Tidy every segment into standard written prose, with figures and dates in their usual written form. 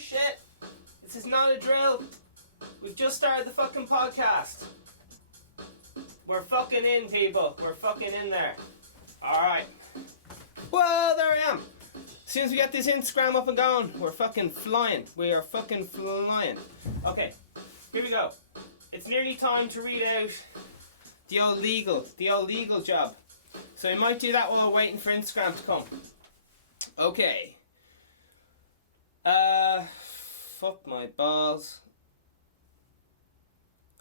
shit. This is not a drill. We've just started the fucking podcast. We're fucking in, people. We're fucking in there. Alright. Well, there I am. As soon as we get this Instagram up and going, we're fucking flying. We are fucking flying. Okay, here we go. It's nearly time to read out the old legal job. So I might do that while waiting for Instagram to come. Okay. Fuck my balls.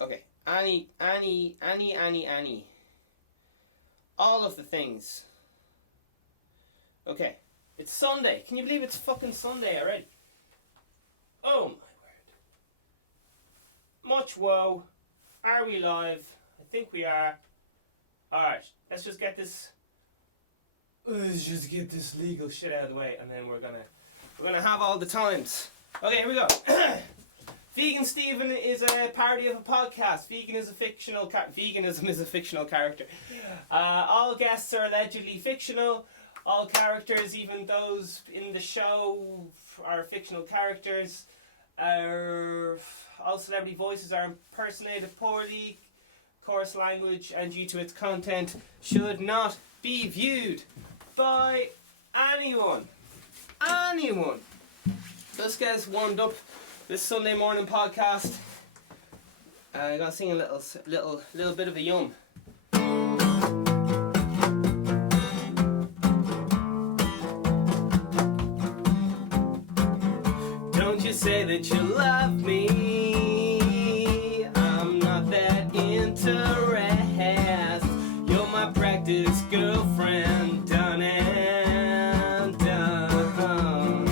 Okay. Annie. All of the things. Okay. It's Sunday. Can you believe it's fucking Sunday already? Oh my word. Much woe. Are we live? I think we are. Alright. Let's just get this legal shit out of the way, and then we're gonna have all the times. Okay, here we go. VeganSteven is a parody of a podcast. Veganism is a fictional character. All guests are allegedly fictional. All characters, even those in the show, are fictional characters. All celebrity voices are impersonated poorly. Coarse language, and due to its content, should not be viewed by anyone. Let's get us warmed up. This Sunday morning podcast. I gotta sing a little bit of a yum. Don't you say that you love me? I'm not that interested. You're my practice girlfriend, done and done.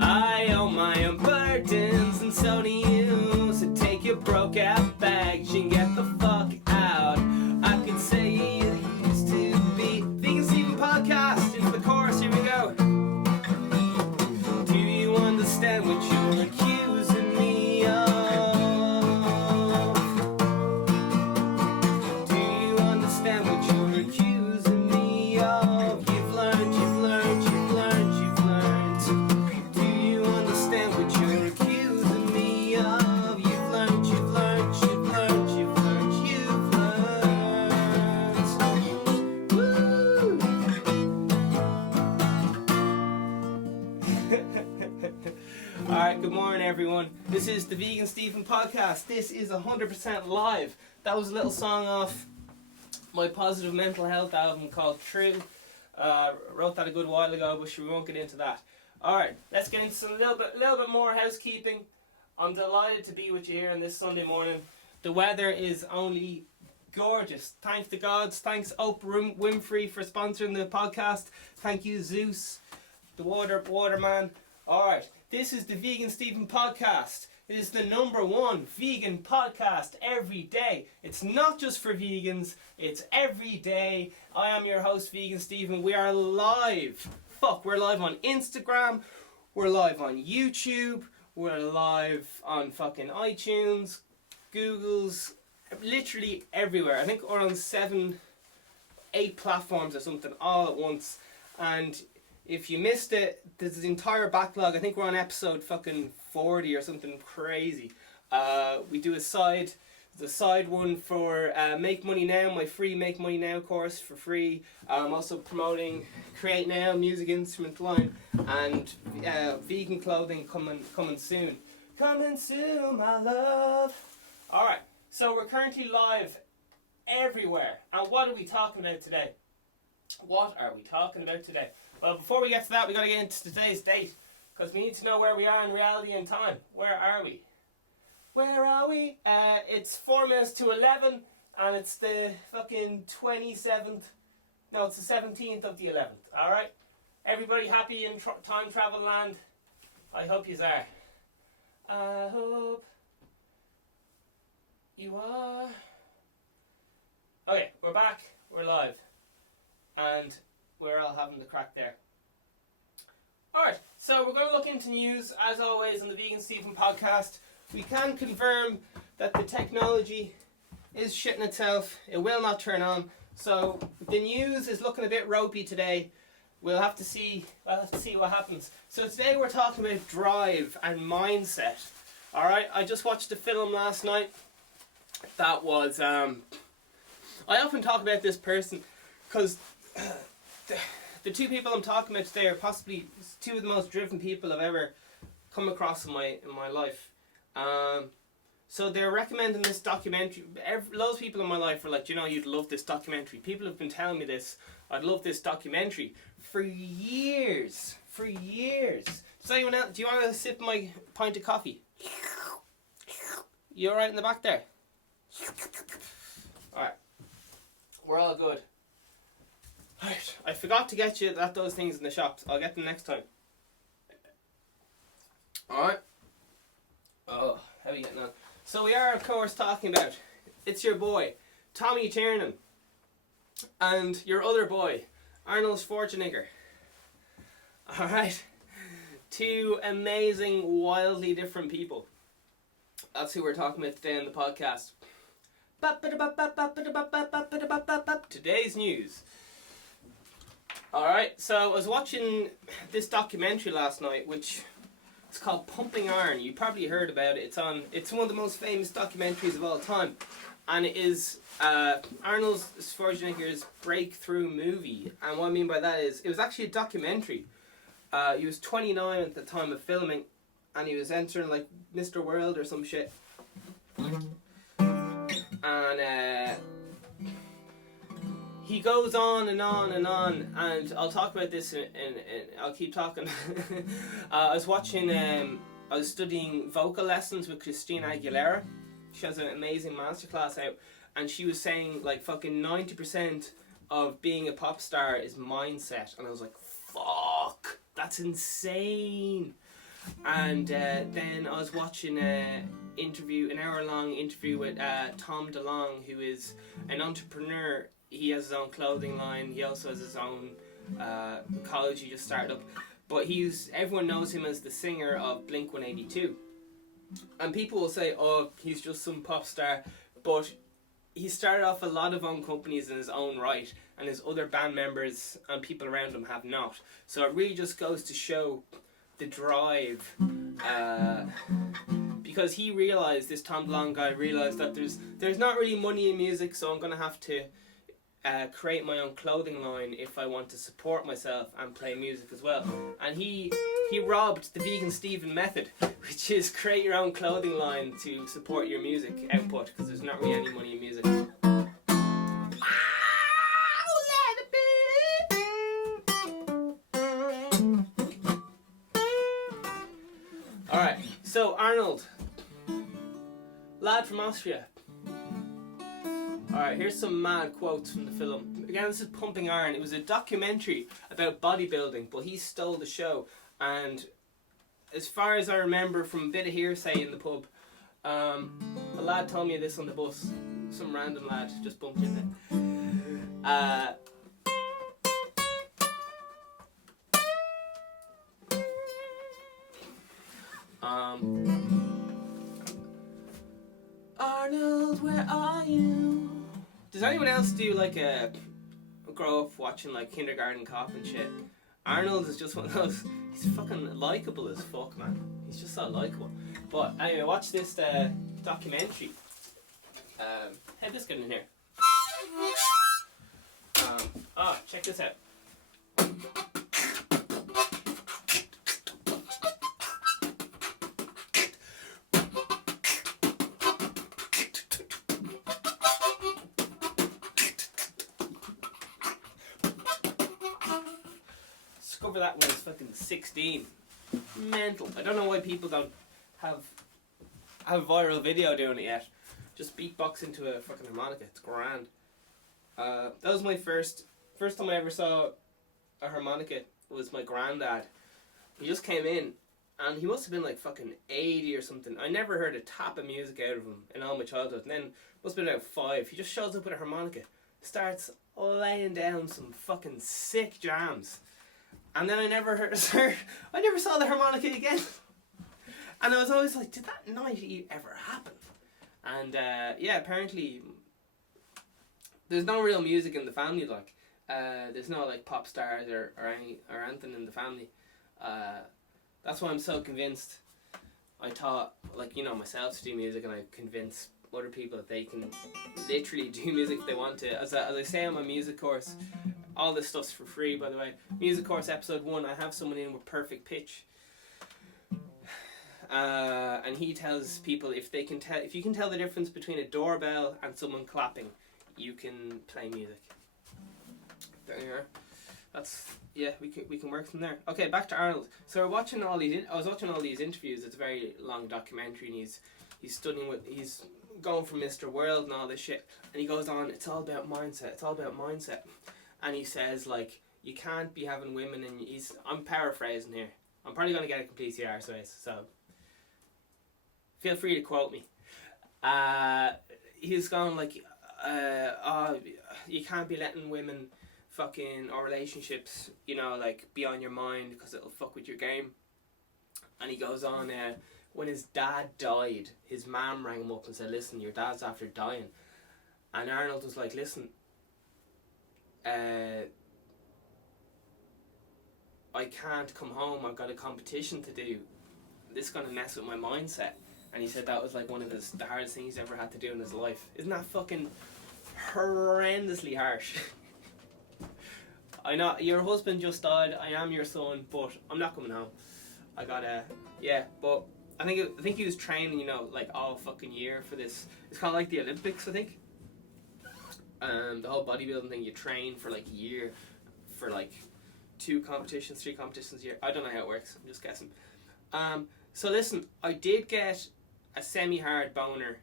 I owe my own burdens, and so do you. So take your broke out bags and get the fuck out. I could say you used to be VeganSteven podcast. Into the chorus, here we go. Do you understand what you're accusing me of? Do you understand what you're accusing me of? You've learned. Do you understand what you're accusing me of? You've learned. Woo! Alright, good morning everyone. This is the VeganSteven podcast. This is 100% live. That was a little song off my positive mental health album called True. Wrote that a good while ago, but we won't get into that. Alright, let's get into a little bit more housekeeping. I'm delighted to be with you here on this Sunday morning. The weather is only gorgeous. Thanks the gods. Thanks Oprah Winfrey for sponsoring the podcast. Thank you Zeus, the waterman. Alright, this is the VeganSteven podcast. It is the #1 vegan podcast every day. It's not just for vegans, it's every day. I am your host, VeganSteven. We are live. We're live on Instagram. We're live on YouTube. We're live on fucking iTunes, Google's, literally everywhere. I think we're on 7-8 platforms or something all at once. And if you missed it, there's the entire backlog. I think we're on episode fucking 40 or something crazy. We do a side one for Make Money Now, my free Make Money Now course for free. I'm also promoting Create Now music instrument line, and vegan clothing coming soon. Coming soon, my love. Alright, so we're currently live everywhere. And what are we talking about today? Well, before we get to that, we got to get into today's date, because we need to know where we are in reality and time. Where are we? It's 4 minutes to 11, and it's the fucking 27th. No, it's the 17th of the 11th. Alright? Everybody happy in time travel land? I hope yous are. I hope you are. Okay, we're back. We're live. And we're all having the crack there. Alright, so we're going to look into news, as always, on the VeganSteven podcast. We can confirm that the technology is shitting itself. It will not turn on. So the news is looking a bit ropey today. we'll have to see. We'll have to see what happens. So today we're talking about drive and mindset. All right. I just watched a film last night. That was. I often talk about this person because the two people I'm talking about today are possibly two of the most driven people I've ever come across in my life. So they're recommending this documentary. Loads of people in my life are like, you know, you'd love this documentary. People have been telling me this. I'd love this documentary for years. For years. Does anyone else? Do you want to sip my pint of coffee? You alright in the back there? Alright. We're all good. Alright. I forgot to get you those things in the shops. I'll get them next time. Alright. Oh, how are you getting on? So we are, of course, talking about, it's your boy, Tommy Tiernan, and your other boy, Arnold Schwarzenegger. Alright? Two amazing, wildly different people. That's who we're talking about today on the podcast. Today's news. Alright, so I was watching this documentary last night, which... it's called Pumping Iron. You probably heard about it. It's one of the most famous documentaries of all time, and it is Arnold Schwarzenegger's breakthrough movie. And what I mean by that is, it was actually a documentary. He was 29 at the time of filming, and he was entering like Mr. World or some shit. And he goes on and on and on, and I'll talk about this and I'll keep talking. I was studying vocal lessons with Christina Aguilera. She has an amazing masterclass out, and she was saying like fucking 90% of being a pop star is mindset, and I was like, fuck, that's insane. And then I was watching an hour-long interview with Tom DeLonge, who is an entrepreneur. He has his own clothing line. He also has his own college he just started up. But everyone knows him as the singer of Blink-182. And people will say, oh, he's just some pop star. But he started off a lot of own companies in his own right, and his other band members and people around him have not. So it really just goes to show the drive. Because he realised, this Tom DeLonge guy realised that there's not really money in music, so I'm going to have to create my own clothing line if I want to support myself and play music as well. And he robbed the VeganSteven method, which is create your own clothing line to support your music output, because there's not really any money in music. Alright, so Arnold, lad from Austria. Alright, here's some mad quotes from the film. Again, this is Pumping Iron. It was a documentary about bodybuilding, but he stole the show. And as far as I remember from a bit of hearsay in the pub, a lad told me this on the bus. Some random lad just bumped in there. Arnold, where are you? Does anyone else do like grow up watching like Kindergarten Cop and shit? Arnold is just one of those. He's fucking likable as fuck, man. He's just so likable. But anyway, watch this documentary. How'd this get in here? Check this out. Discover that when I was fucking 16. Mental. I don't know why people don't have a viral video doing it yet. Just beatbox into a fucking harmonica. It's grand. That was my first time I ever saw a harmonica. Was my granddad. He just came in, and he must have been like fucking 80 or something. I never heard a tap of music out of him in all my childhood. And then must have been about 5. He just shows up with a harmonica, starts laying down some fucking sick jams. And then I never saw the harmonica again. And I was always like, did that night ever happen? And yeah, apparently there's no real music in the family, like. There's no like pop stars or anything in the family. That's why I'm so convinced. I taught myself to do music, and I convince other people that they can literally do music if they want to. As I say on my music course, all this stuff's for free, by the way. Music course episode 1, I have someone in with perfect pitch. And he tells people if you can tell the difference between a doorbell and someone clapping, you can play music. There you are. We can work from there. Okay, back to Arnold. So I was watching all these interviews. It's a very long documentary, and he's he's going from Mr. World and all this shit, and he goes on, it's all about mindset, and he says, like, you can't be having women, and I'm paraphrasing here, I'm probably going to get it completely arseways, so feel free to quote me. He's going like, you can't be letting women fucking, or relationships, like, be on your mind, because it'll fuck with your game. And he goes on, when his dad died, his mum rang him up and said, listen, your dad's after dying. And Arnold was like, listen, I can't come home, I've got a competition to do, this is going to mess with my mindset. And he said that was like one of the hardest things he's ever had to do in his life. Isn't that fucking horrendously harsh? I know, your husband just died, I am your son, but I'm not coming home. I gotta, but I think he was training, like all fucking year for this. It's kind of like the Olympics, I think. The whole bodybuilding thing, you train for like a year for like 3 competitions a year. I don't know how it works, I'm just guessing. So listen, I did get a semi-hard boner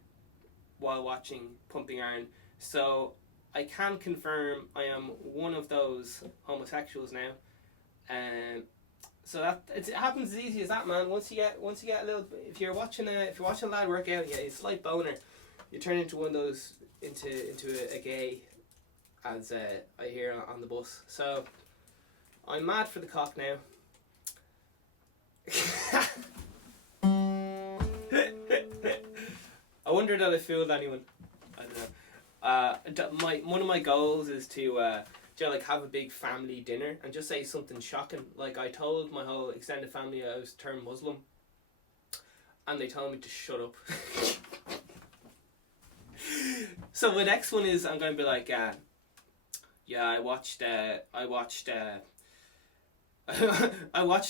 while watching Pumping Iron, so I can confirm I am one of those homosexuals now. So that it happens as easy as that, man. Once you get a little, if you're watching a lad work out, a slight boner, you turn into one of those into a gay, as I hear on the bus. So I'm mad for the cock now. I wonder that I fooled anyone. I don't know. One of my goals is to like have a big family dinner and just say something shocking. Like, I told my whole extended family I was turned Muslim, and they told me to shut up. So my next one is, I'm gonna be like, I watched I watched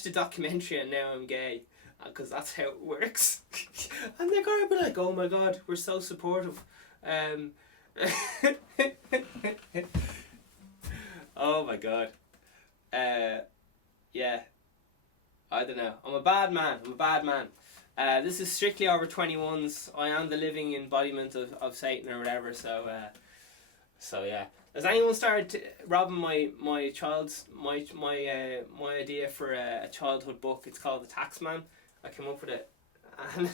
a documentary and now I'm gay, because that's how it works. And they're gonna be like, oh my god, we're so supportive. Oh my god. I don't know. I'm a bad man. This is strictly over 21s. I am the living embodiment of Satan or whatever, so yeah. Has anyone started robbing my idea for a childhood book? It's called The Taxman. I came up with it, and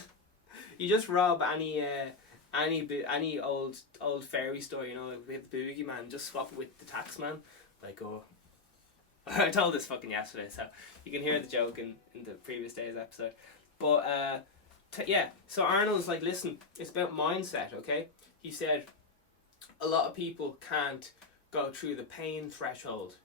you just rob any old fairy story, like with the boogeyman, just swap it with the Taxman. Like, oh, I told this fucking yesterday, so you can hear the joke in the previous day's episode. But so Arnold's like, listen, it's about mindset, okay? He said a lot of people can't go through the pain threshold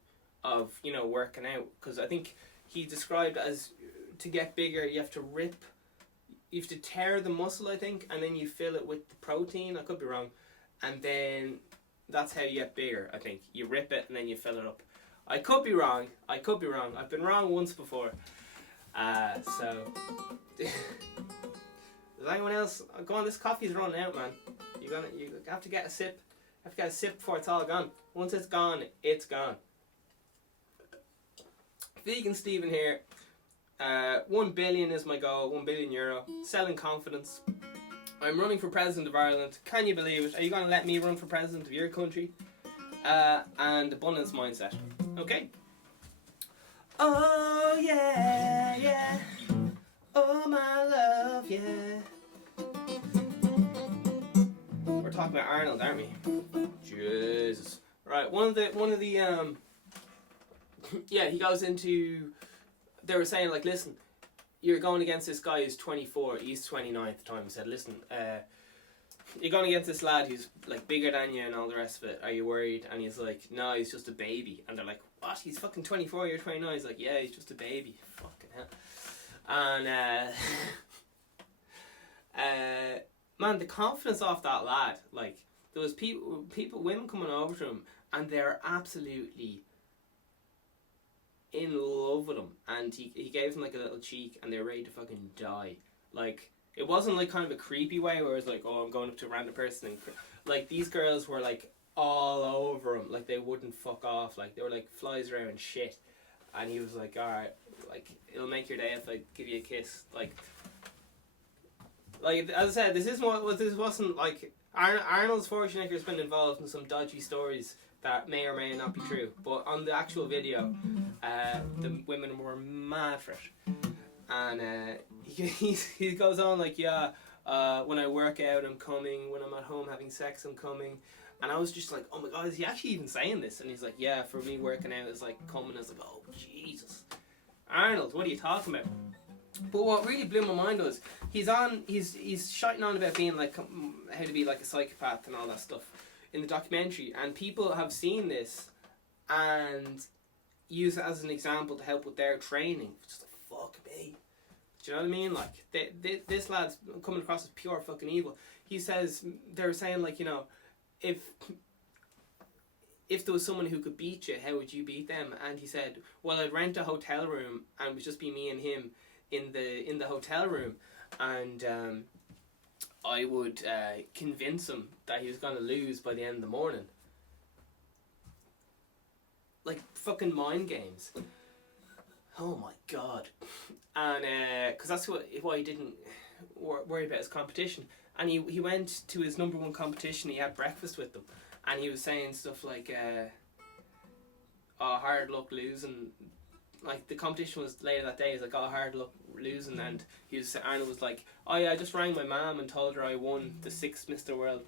of, working out, because I think he described it as, to get bigger you have to tear the muscle, I think, and then you fill it with the protein. I could be wrong, and then that's how you get bigger. I think you rip it and then you fill it up. I could be wrong. I've been wrong once before. So does anyone else go on? This coffee's running out, man. You have to get a sip. Have to get a sip before it's all gone. Once it's gone, it's gone. VeganSteven here. 1 billion is my goal. €1 billion. Selling confidence. I'm running for president of Ireland. Can you believe it? Are you going to let me run for president of your country? And abundance mindset. Okay? Oh yeah. Oh my love, yeah. We're talking about Arnold, aren't we? Jesus. Right, one of the he goes into, they were saying, like, listen, you're going against this guy who's 24, he's 29 at the time. He said, listen, you're going against this lad who's like bigger than you and all the rest of it. Are you worried? And he's like, no, he's just a baby. And they're like, what? He's fucking 24, you're 29. He's like, yeah, he's just a baby. Fucking hell. And man, the confidence off that lad, like there was women coming over to him, and they're absolutely in love with him, and he gave them like a little cheek, and they're ready to fucking die. Like, it wasn't like kind of a creepy way where it's like, oh, I'm going up to a random person, and like these girls were like all over him, like they wouldn't fuck off, like they were like flies around shit, and he was like, all right, like it'll make your day if I give you a kiss, like as I said, this wasn't like Arnold Schwarzenegger's been involved in some dodgy stories that may or may not be true, but on the actual video, the women were mad for it, and he goes on like, yeah, when I work out I'm coming, when I'm at home having sex I'm coming, and I was just like, oh my god, is he actually even saying this? And he's like, yeah, for me working out is like coming. I was like, oh Jesus, Arnold, what are you talking about? But what really blew my mind was he's shouting on about being like how to be like a psychopath and all that stuff in the documentary, and people have seen this and use it as an example to help with their training. Just like, fuck me, do you know what I mean? Like this lad's coming across as pure fucking evil. He says, they're saying like, you know, if there was someone who could beat you, how would you beat them? And he said, well, I'd rent a hotel room and it would just be me and him in the hotel room, and I would convince him that he was going to lose by the end of the morning. Like fucking mind games. Oh my god. And because that's why he didn't worry about his competition. And he went to his number one competition, he had breakfast with them, and he was saying stuff like, oh, hard luck losing. Like, the competition was later that day. He's like, oh, hard luck losing. And Arnold was like, oh yeah, I just rang my mum and told her I won the 6th Mr. World.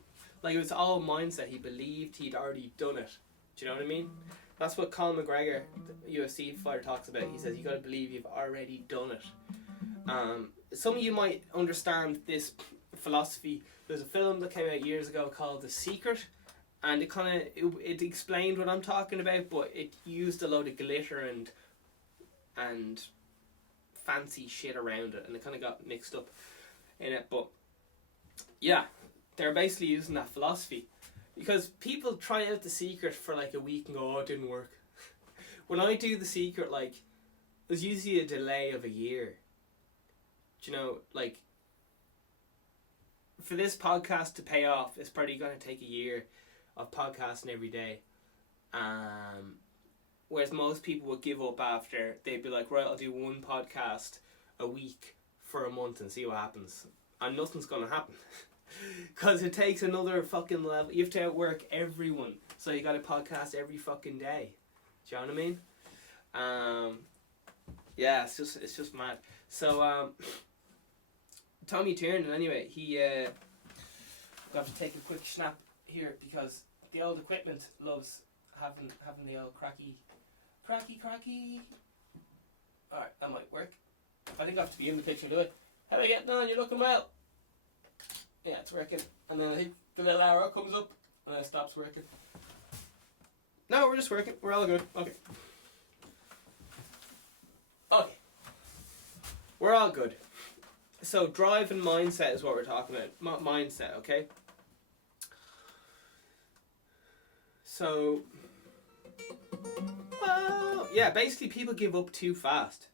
Like, it was all mindset. He believed he'd already done it. Do you know what I mean? That's what Conor McGregor, the UFC fighter, talks about. He says, you gotta believe you've already done it. Some of you might understand this philosophy. There's a film that came out years ago called The Secret, and it explained what I'm talking about, but it used a load of glitter and fancy shit around it, and it kind of got mixed up in it. But yeah, they're basically using that philosophy, because people try out The Secret for like a week and go, oh, it didn't work. When I do The Secret, like, there's usually a delay of a year. Do you know, like, for this podcast to pay off, it's probably going to take a year of podcasting every day. Whereas most people would give up after. They'd be like, right, I'll do one podcast a week for a month and see what happens. And nothing's going to happen. Because it takes another fucking level. You have to outwork everyone. So you got to podcast every fucking day. Do you know what I mean? Yeah, it's just mad. So, Tommy Tiernan, anyway, he... I've got to take a quick snap here because the old equipment loves having the old cracky. Alright, that might work. I think I have to be in the picture, do I? How are you getting on? You're looking well. Yeah, it's working. And then I think the little arrow comes up and then it stops working. No, we're just working. We're all good. Okay. Okay. We're all good. So drive and mindset is what we're talking about. Mindset, okay? So... yeah, basically people give up too fast.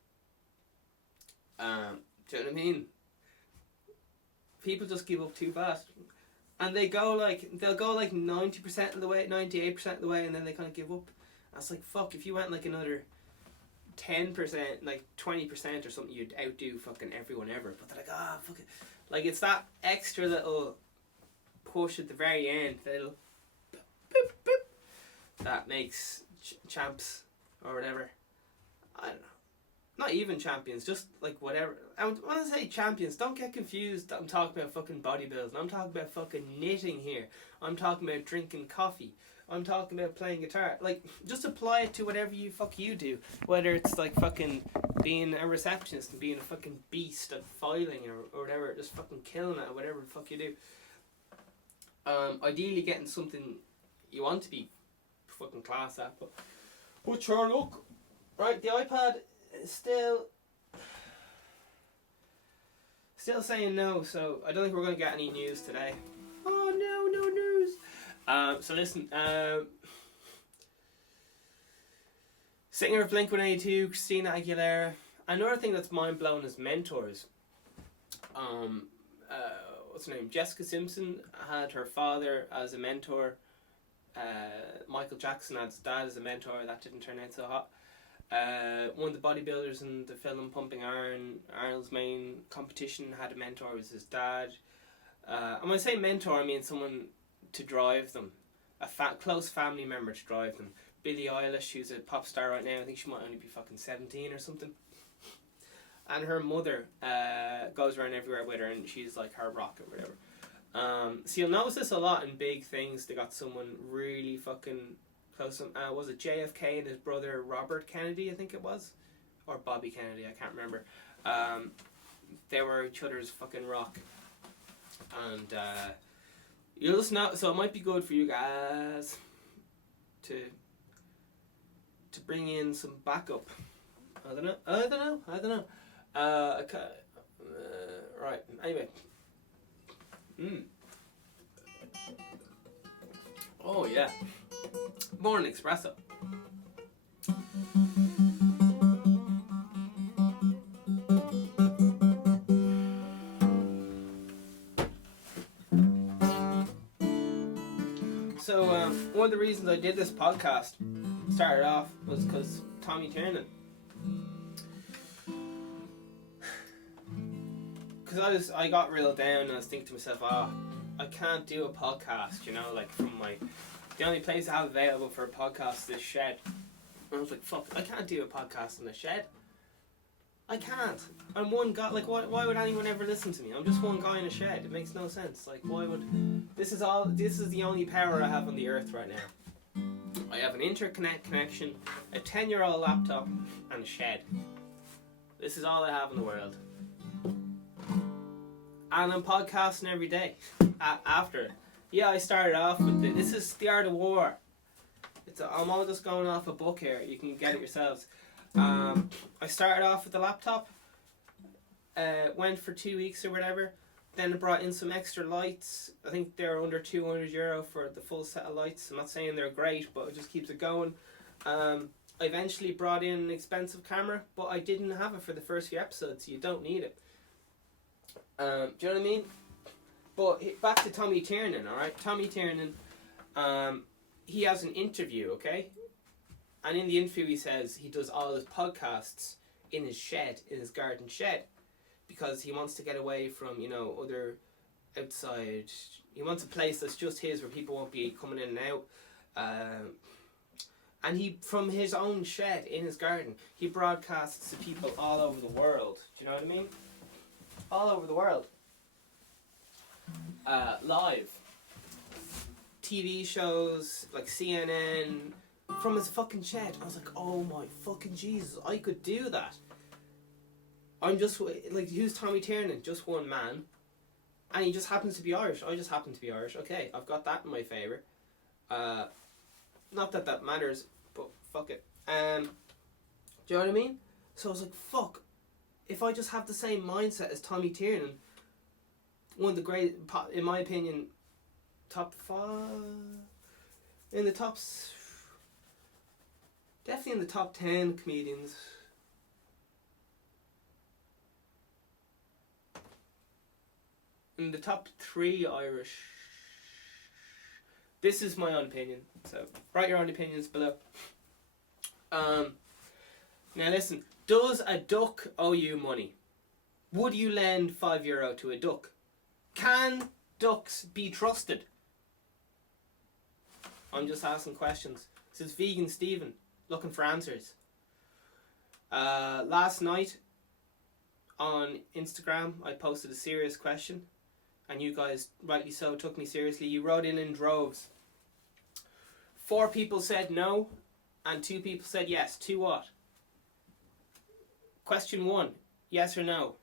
Do you know what I mean? People just give up too fast. And they'll go like 90% of the way, 98% of the way, and then they kind of give up. I was like, fuck, if you went like another 10%, like 20% or something, you'd outdo fucking everyone ever. But they're like, ah, fuck it. Like, it's that extra little push at the very end, that little boop, boop, that makes champs or whatever. I don't know. Not even champions, just like whatever. And when I say champions, don't get confused that I'm talking about fucking bodybuilding. I'm talking about fucking knitting here. I'm talking about drinking coffee. I'm talking about playing guitar. Like, just apply it to whatever you do. Whether it's like fucking being a receptionist and being a fucking beast at filing or whatever, just fucking killing it or whatever the fuck you do. Ideally getting something you want to be fucking class at, but sure, look, right, the iPad is still saying no, so I don't think we're going to get any news today. Oh no, no news. So listen, singer of Blink-182, Christina Aguilera. Another thing that's mind blowing is mentors. What's her name? Jessica Simpson had her father as a mentor. Michael Jackson had his dad as a mentor. That didn't turn out so hot. One of the bodybuilders in the film Pumping Iron, Arnold's main competition, had a mentor, was his dad. And when I say mentor, I mean someone to drive them. A close family member to drive them. Billie Eilish, who's a pop star right now, I think she might only be fucking 17 or something. And her mother goes around everywhere with her, and she's like her rock or whatever. So you'll notice this a lot in big things. They got someone really fucking close. Was it JFK and his brother Robert Kennedy, I think it was? Or Bobby Kennedy, I can't remember. They were each other's fucking rock. And you'll just know, so it might be good for you guys to bring in some backup. I don't know. Right, anyway. Oh yeah. Morning espresso. So one of the reasons I did this podcast started off was because Tommy Tiernan. Because I got real down and I was thinking to myself, I can't do a podcast, you know, like the only place I have available for a podcast is this shed. And I was like, fuck, I can't do a podcast in a shed. I can't. I'm one guy, like why would anyone ever listen to me? I'm just one guy in a shed. It makes no sense. Like why would, this is the only power I have on the earth right now. I have an internet connection, a 10-year-old laptop, and a shed. This is all I have in the world. And I'm podcasting every day after it. Yeah, I started off with this is The Art of War. I'm all just going off a book here. You can get it yourselves. I started off with the laptop. Went for 2 weeks or whatever. Then I brought in some extra lights. I think they're under €200 for the full set of lights. I'm not saying they're great, but it just keeps it going. I eventually brought in an expensive camera, but I didn't have it for the first few episodes, so you don't need it. Do you know what I mean? But back to Tommy Tiernan, alright? Tommy Tiernan, he has an interview, okay? And in the interview he says he does all his podcasts in his shed, in his garden shed. Because he wants to get away from, you know, other outside. He wants a place that's just his where people won't be coming in and out. And he, from his own shed in his garden, he broadcasts to people all over the world. Do you know what I mean? All over the world. Live. TV shows like CNN from his fucking shed. I was like, oh my fucking Jesus, I could do that. I'm just like, who's Tommy Tiernan? Just one man, and he just happens to be Irish. I just happen to be Irish. Okay, I've got that in my favour. Not that that matters, but fuck it. Do you know what I mean? So I was like, fuck. If I just have the same mindset as Tommy Tiernan, one of the great, in my opinion, top 5 in the tops, definitely in the top 10 comedians. In the top 3 Irish. This is my own opinion, so write your own opinions below. Now listen, does a duck owe you money? Would you lend €5 to a duck? Can ducks be trusted? I'm just asking questions. This is VeganSteven, looking for answers. Last night on Instagram I posted a serious question. And you guys, rightly so, took me seriously. You wrote in droves. 4 people said no, and 2 people said yes. To what? Question 1, yes or no?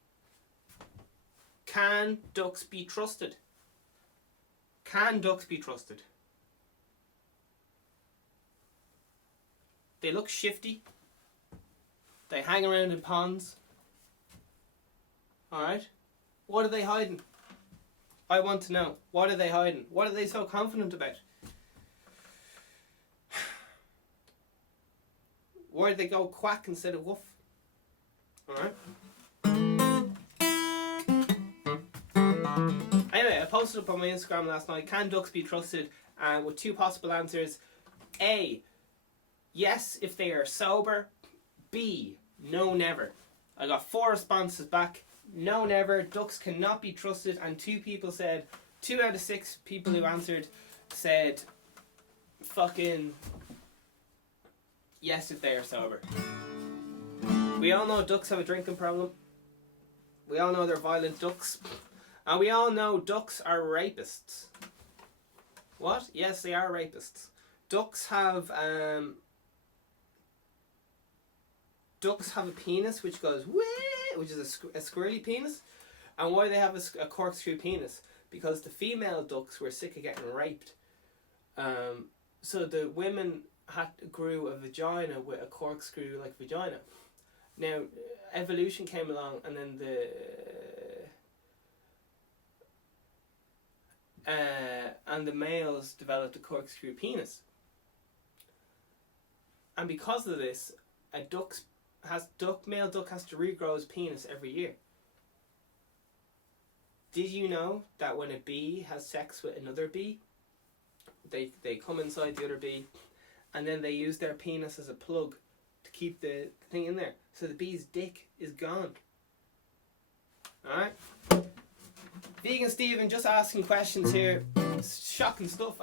Can ducks be trusted? Can ducks be trusted? They look shifty. They hang around in ponds. Alright? What are they hiding? I want to know. What are they hiding? What are they so confident about? Why did they go quack instead of woof? Alright? Anyway, I posted up on my Instagram last night, can ducks be trusted? With two possible answers. A, yes if they are sober. B, no never. I got 4 responses back. No never, ducks cannot be trusted. And 2 people said, 2 out of 6 people who answered said fucking yes if they are sober. We all know ducks have a drinking problem. We all know they're violent ducks. And we all know ducks are rapists. What? Yes, they are rapists. Ducks have a penis which goes wee, which is a squirrely penis. And why they have a corkscrew penis? Because the female ducks were sick of getting raped. So the women grew a vagina with a corkscrew like vagina. Now, evolution came along, and then the males developed a corkscrew penis. And because of this, male duck has to regrow his penis every year. Did you know that when a bee has sex with another bee, they come inside the other bee, and then they use their penis as a plug to keep the thing in there, so the bee's dick is gone. Alright? VeganSteven just asking questions here. Shocking stuff.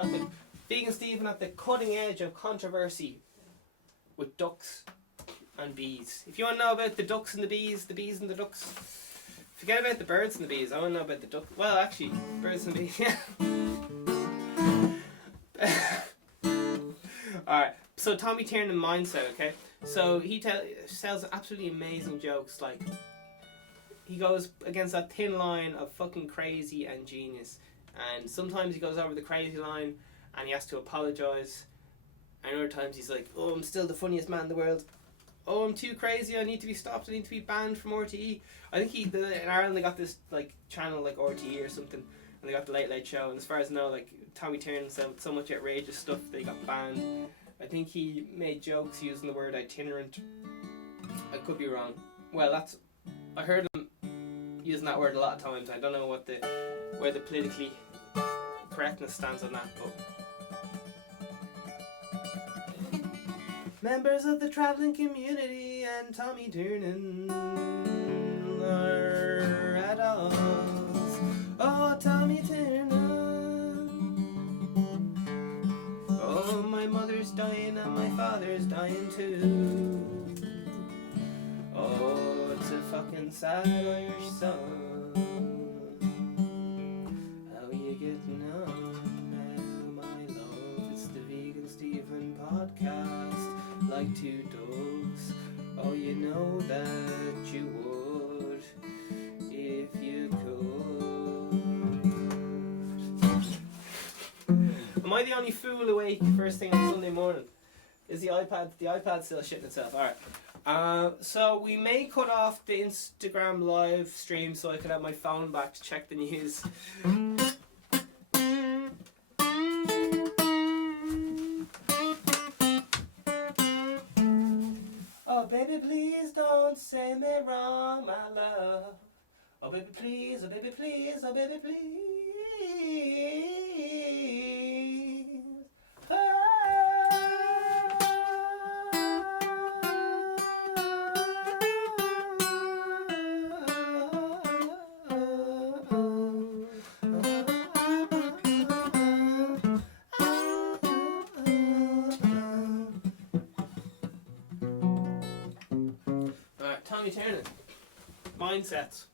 VeganSteven at the cutting edge of controversy with ducks and bees. If you want to know about the ducks and the bees and the ducks, forget about the birds and the bees. I want to know about the ducks. Well, actually, birds and bees, yeah. Alright, so Tommy Tiernan mindset, okay? So he tells absolutely amazing jokes. Like, he goes against that thin line of fucking crazy and genius. And sometimes he goes over the crazy line and he has to apologise. And other times he's like, oh, I'm still the funniest man in the world. Oh, I'm too crazy, I need to be stopped, I need to be banned from RTE. I think in Ireland they got this like channel like RTE or something, and they got the Late Late Show, and as far as I know, like Tommy Tiernan said so much outrageous stuff they got banned. I think he made jokes using the word itinerant. I could be wrong. Well, I heard him using that word a lot of times. I don't know where the politically correctness stands on that, but members of the travelling community and Tommy Tiernan are at odds. Oh, Tommy Tiernan. Oh, my mother's dying and my father's dying too. Oh, it's a fucking sad Irish song. How you getting on now, my love? It's the VeganSteven podcast. Like 2 dogs. Oh, you know that you would if you could. Am I the only fool awake first thing on Sunday morning? Is the iPad still shitting itself? Alright. So we may cut off the Instagram live stream so I can have my phone back to check the news. Oh baby, please don't say me wrong, my love. Oh baby, please, oh baby, please, oh baby, please. Alright, Tommy Tiernan. Mindsets.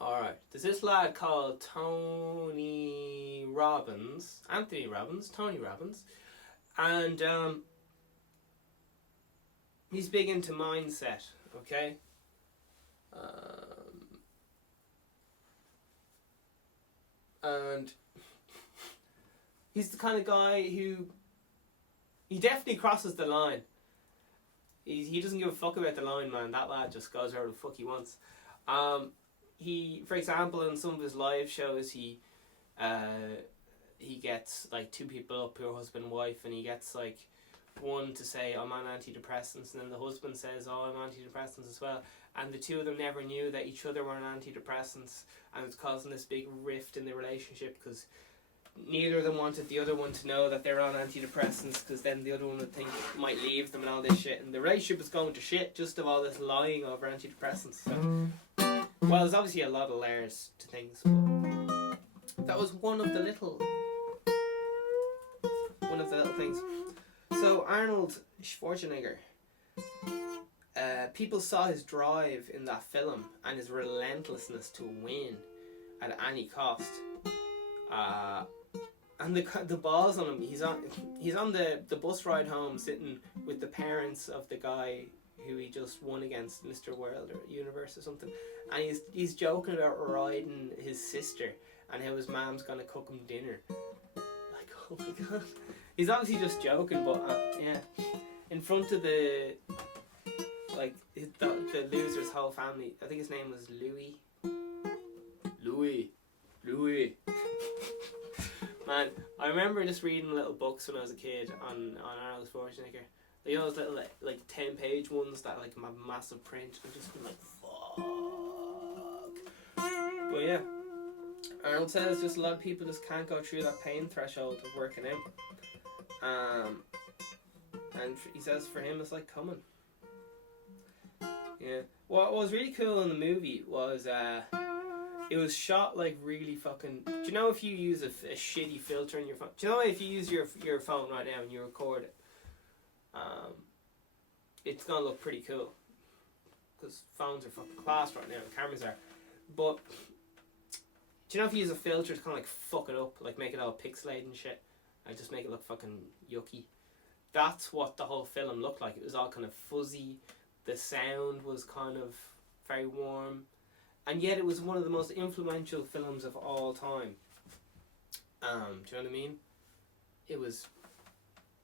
Alright, there's this lad called Tony Robbins, and he's big into mindset, okay? And he's the kind of guy who, he definitely crosses the line. He doesn't give a fuck about the line, man. That lad just goes wherever the fuck he wants. He, for example, in some of his live shows, he gets like two people up, your husband and wife, and he gets like one to say, I'm on antidepressants, and then the husband says, oh, I'm on antidepressants as well, and the two of them never knew that each other were on antidepressants, and it's causing this big rift in the relationship because neither of them wanted the other one to know that they're on antidepressants, because then the other one would think it might leave them and all this shit, and the relationship is going to shit just of all this lying over antidepressants. So, well, there's obviously a lot of layers to things, but that was one of the little things. So Arnold Schwarzenegger, people saw his drive in that film and his relentlessness to win at any cost. And the balls on him. He's on the bus ride home, sitting with the parents of the guy who he just won against, Mr. World or Universe or something, and he's joking about riding his sister and how his mom's gonna cook him dinner. Like, oh my god, he's obviously just joking, but yeah, in front of the loser's whole family. I think his name was Louis. Man, I remember just reading little books when I was a kid on Arnold Schwarzenegger. You know those little like 10-page ones that like have massive print and just been like, fuck. But yeah, Arnold says just a lot of people just can't go through that pain threshold of working out. And he says for him it's like coming. Yeah. What was really cool in the movie was it was shot like really fucking. Do you know if you use a shitty filter in your phone? Do you know if you use your phone right now and you record it, it's gonna look pretty cool. Because phones are fucking class right now, and cameras are. But do you know if you use a filter to kind of like fuck it up, like make it all pixelated and shit, and just make it look fucking yucky? That's what the whole film looked like. It was all kind of fuzzy. The sound was kind of very warm. And yet it was one of the most influential films of all time. Do you know what I mean? It was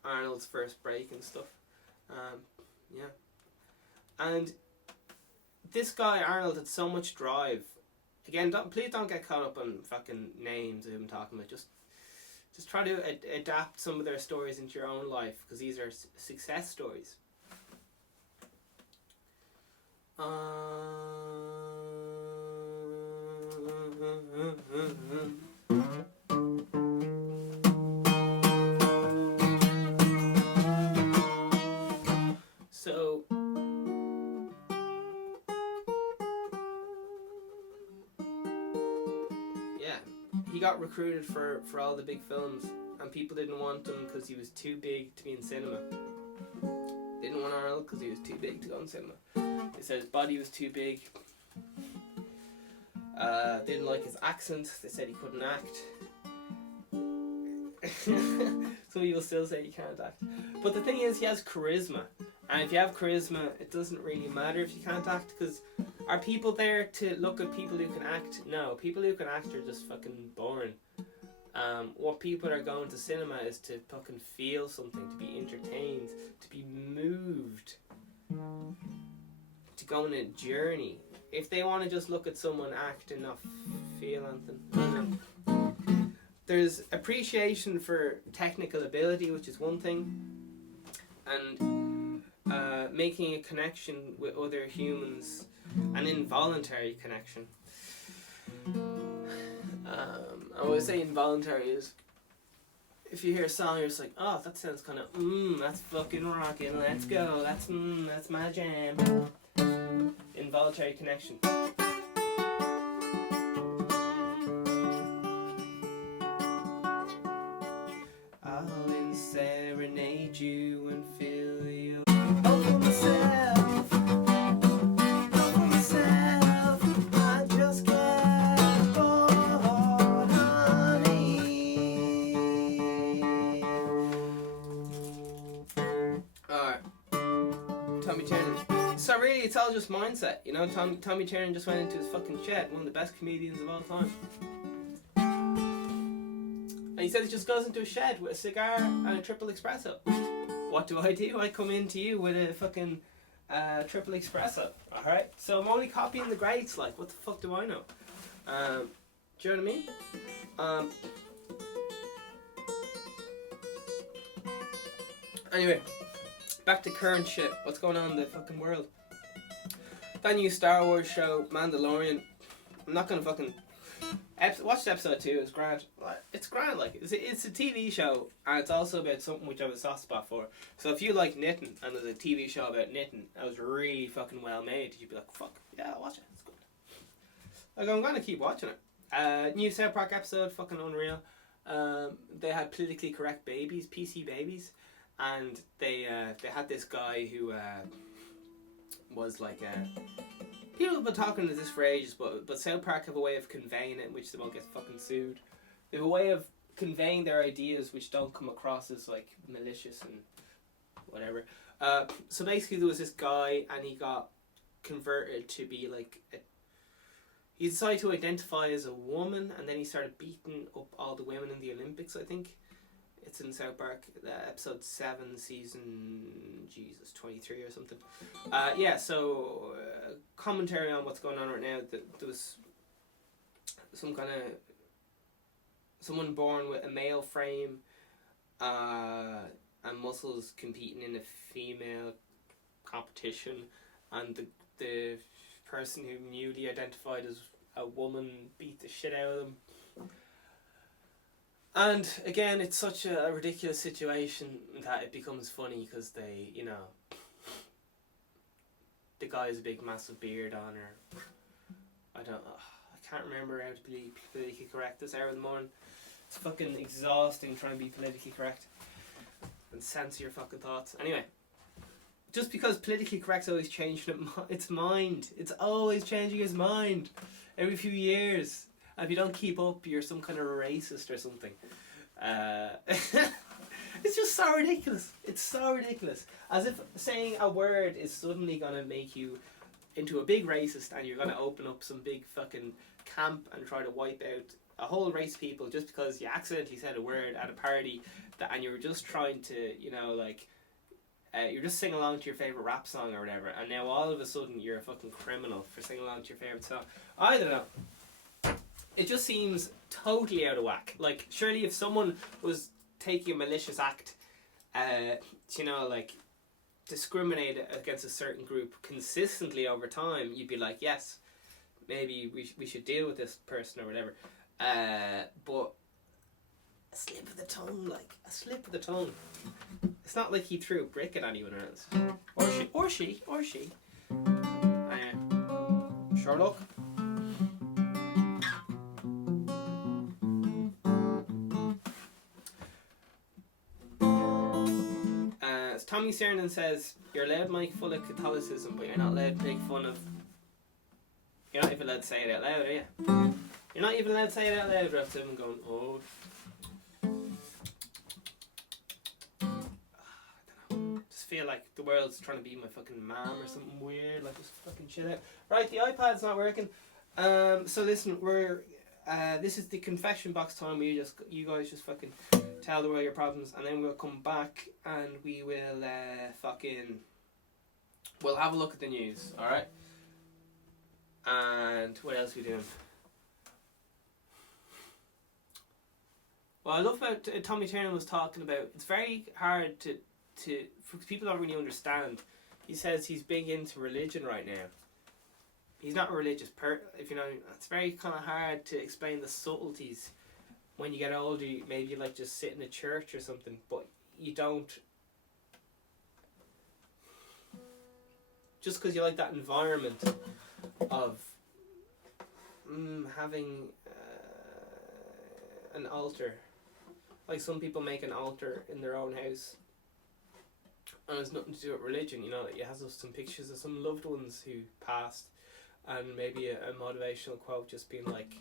Arnold's first break and stuff. Yeah. And this guy, Arnold, had so much drive. Again, please don't get caught up on fucking names of him talking about. Just try to adapt some of their stories into your own life, because these are success stories. So yeah, he got recruited for all the big films, and people didn't want him because he was too big to be in cinema. Didn't want Arnold because he was too big to go in cinema. They said his body was too big. Didn't like his accent. They said he couldn't act. Some people still say he can't act. But the thing is, he has charisma. And if you have charisma, it doesn't really matter if you can't act, because are people there to look at people who can act? No, people who can act are just fucking boring. What people are going to cinema is to fucking feel something, to be entertained, to be moved, to go on a journey. If they want to just look at someone act and not feel anything, there's appreciation for technical ability, which is one thing, and making a connection with other humans, an involuntary connection. I would say involuntary is if you hear a song, you're just like, oh, that sounds kind of, that's fucking rocking, let's go, that's my jam. Involuntary connection. I'll serenade you and fill you up for myself. Up for myself. I just can't afford, honey. Alright. Tommy Turner. So really, it's all just mindset, you know. Tommy Turner just went into his fucking shed, one of the best comedians of all time. And he says he just goes into a shed with a cigar and a triple espresso. What do? I come into you with a fucking triple espresso. Alright? So I'm only copying the greats, like, what the fuck do I know? Do you know what I mean? Anyway, back to current shit. What's going on in the fucking world? That new Star Wars show, Mandalorian. I'm not gonna fucking... watched episode 2, it's grand. It's grand, like, it's a TV show, and it's also about something which I have a soft spot for. So if you like knitting, and there's a TV show about knitting, that was really fucking well made, you'd be like, fuck, yeah, I'll watch it, it's good. Like, I'm gonna keep watching it. New South Park episode, fucking unreal. They had politically correct babies, PC babies, and they had this guy who was like people have been talking to this for ages, but South Park have a way of conveying it in which they won't get fucking sued. They have a way of conveying their ideas which don't come across as like malicious and whatever. So basically there was this guy and he got converted to be like he decided to identify as a woman, and then he started beating up all the women in the Olympics, I think. It's in South Park, episode 7, season, 23 or something. Yeah, so commentary on what's going on right now. There was some kind of someone born with a male frame and muscles competing in a female competition, and the person who newly identified as a woman beat the shit out of them. And again, it's such a ridiculous situation that it becomes funny because they, you know, the guy has a big massive beard on her. I can't remember how to be politically correct this hour of the morning. It's fucking exhausting trying to be politically correct and censor your fucking thoughts. Anyway, just because politically correct's always changing its mind. It's always changing its mind every few years. And if you don't keep up, you're some kind of racist or something. It's just so ridiculous. It's so ridiculous. As if saying a word is suddenly going to make you into a big racist and you're going to open up some big fucking camp and try to wipe out a whole race of people just because you accidentally said a word at a party and you were just trying to, you know, like, you're just singing along to your favourite rap song or whatever, and now all of a sudden you're a fucking criminal for singing along to your favourite song. I don't know. It just seems totally out of whack. Like, surely if someone was taking a malicious act, you know, like, discriminate against a certain group consistently over time, you'd be like, yes, maybe we should deal with this person or whatever. But a slip of the tongue, like, a slip of the tongue. It's not like he threw a brick at anyone else. Or she. Sherlock. As Tommy Cernan says, you're allowed to make fun of Catholicism, but you're not allowed to make fun of... You're not even allowed to say it out loud, are you? You're not even allowed to say it out loud without someone going, oh... feel like the world's trying to be my fucking mom or something weird, like just fucking shit out. Right, the iPad's not working. So listen, we're this is the confession box time where you guys just fucking tell the world your problems, and then we'll come back and we will we'll have a look at the news, alright? And what else are we doing? Well, I love about Tommy Turner was talking about, it's very hard for people don't really understand. He says he's big into religion right now. He's not a religious if you know, it's very kind of hard to explain the subtleties. When you get older, maybe you like just sit in a church or something, but you don't. Just because you like that environment of having an altar. Like some people make an altar in their own house. And it's nothing to do with religion, you know. It has some pictures of some loved ones who passed, and maybe a motivational quote just being like,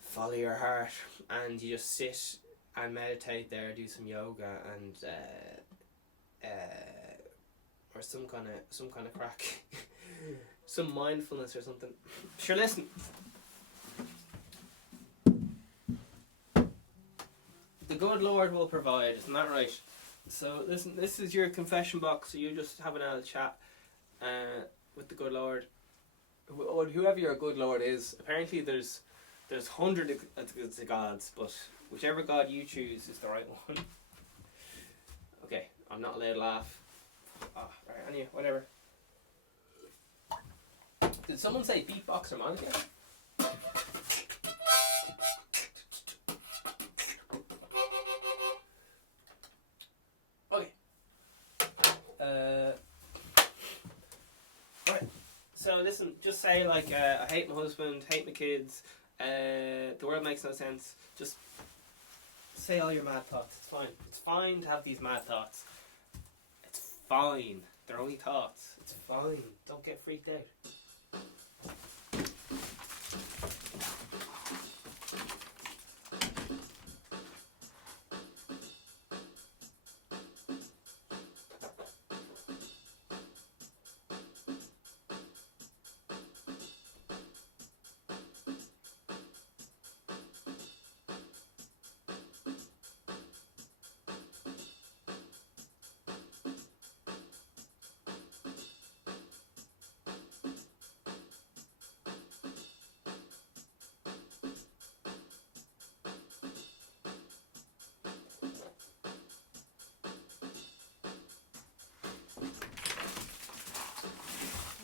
follow your heart, and you just sit and meditate there, do some yoga and or some kind of crack, some mindfulness or something. Sure, listen. The good Lord will provide, isn't that right? So listen, this is your confession box, so you're just having a chat with the good Lord. Whoever your good Lord is. Apparently there's hundreds of gods, but whichever God you choose is the right one. Okay, I'm not allowed to laugh. Oh, right, anyway, whatever. Did someone say beatbox or Monica? Okay. Right. So listen, just say like, I hate my husband, hate my kids, the world makes no sense. Just say all your mad thoughts. It's fine. It's fine to have these mad thoughts. It's fine. They're only thoughts. It's fine. Don't get freaked out.